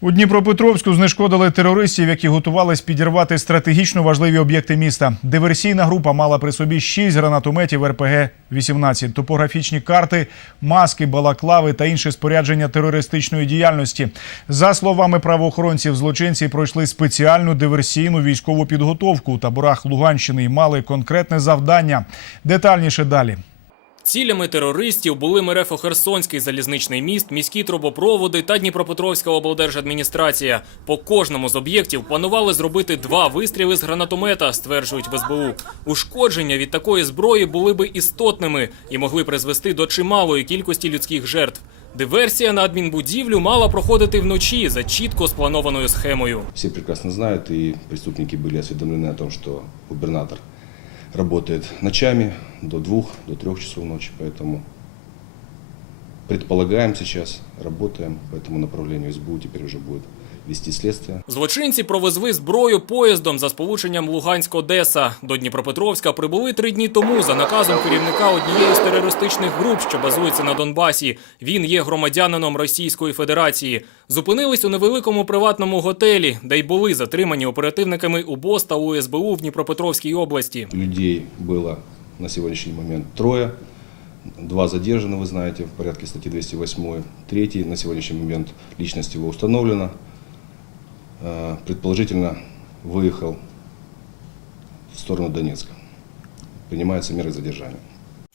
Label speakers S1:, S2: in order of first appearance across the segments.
S1: У Дніпропетровську знешкодили терористів, які готувались підірвати стратегічно важливі об'єкти міста. Диверсійна група мала при собі шість гранатометів РПГ-18, топографічні карти, маски, балаклави та інше спорядження терористичної діяльності. За словами правоохоронців, злочинці пройшли спеціальну диверсійну військову підготовку у таборах Луганщини і мали конкретне завдання. Детальніше далі.
S2: Цілями терористів були Мерефо-Херсонський залізничний міст, міські трубопроводи та Дніпропетровська облдержадміністрація. По кожному з об'єктів планували зробити два вистріли з гранатомета, стверджують в СБУ. Ушкодження від такої зброї були би істотними і могли призвести до чималої кількості людських жертв. Диверсія на адмінбудівлю мала проходити вночі за чітко спланованою схемою.
S3: Все прекрасно знают, и преступники были осведомлены о том, что губернатор работает ночами до двух, до трех часов ночи, поэтому предполагаем сейчас, работаем по этому направлению. СБУ теперь уже будет вести следствие.
S2: Злочинці провезли зброю поїздом за сполученням Луганськ-Одеса. До Дніпропетровська прибули три дні тому за наказом керівника однієї з терористичних груп, що базується на Донбасі. Він є громадянином Російської Федерації. Зупинились у невеликому приватному готелі, де й були затримані оперативниками УБОС та УСБУ в Дніпропетровській області.
S3: Людей было на сегодняшний момент трое. Два задержаны, вы знаете, в порядке статьи 208. Третий на сегодняшний момент личность его установлена. Э, Предположительно выехал в сторону Донецка. Принимаются меры задержания.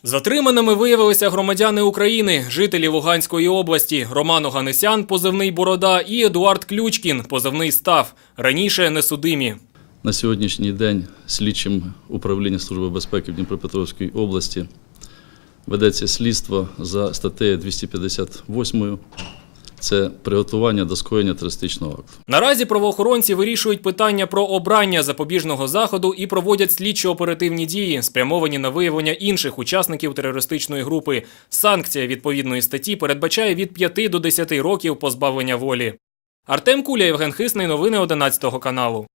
S2: Затриманими виявилися громадяни України, жителі Луганської області, Роман Оганесян, позивний Борода, і Едуард Ключкін, позивний Став, раніше несудимі.
S4: На сьогоднішній день слідчим управління Служби безпеки в Дніпропетровській області ведеться слідство за статтею 258. Це приготування до скоєння терористичного акту.
S2: Наразі правоохоронці вирішують питання про обрання запобіжного заходу і проводять слідчо-оперативні дії, спрямовані на виявлення інших учасників терористичної групи. Санкція відповідної статті передбачає від 5 до 10 років позбавлення волі. Артем Куля, Євген Хисний. Новини 11 каналу.